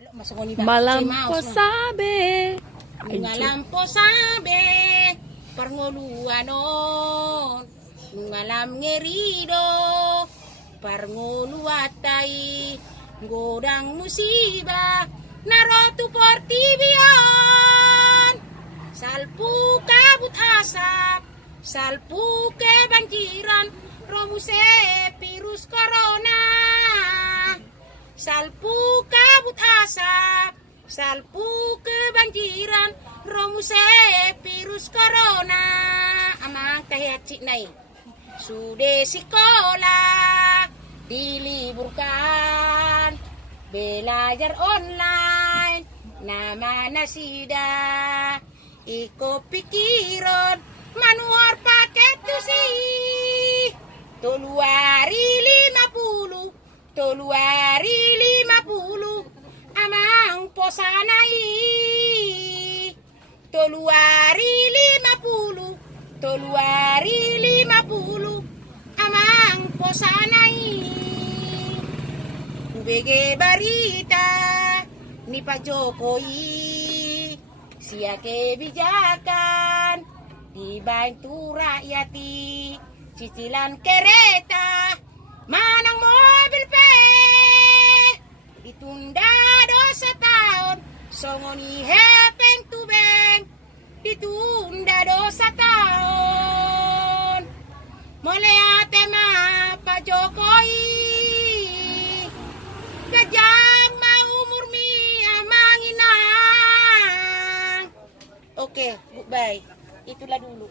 Malampo sabi. Ngalampo sabi, parngoluanon, ngalam ngerido, parngoluatay, godang musiba, narotu portibion, salpu kabut asap, salpu kebanjiran, romuse virus corona, salpu kabut asap, salpu kebanjiran, romuse virus corona. Amang kahit nai sudah sekolah diliburkan, belajar online, nama nasida, iko pikiran, manuar paket tusi, toluari 50, amang posanai, toluari 50, amang posanai. Bege barita ni Pak Jokowi, sia kebijakan dibantu rakyati, cicilan kereta, manang mobil pe, ditunda 2 tahun, songoni hepeng tubeng, ditunda 2 tahun. Mulai atema Pak Jokowi, kejang mau umur mi amanginang. Oke, goodbye. Itulah dulu.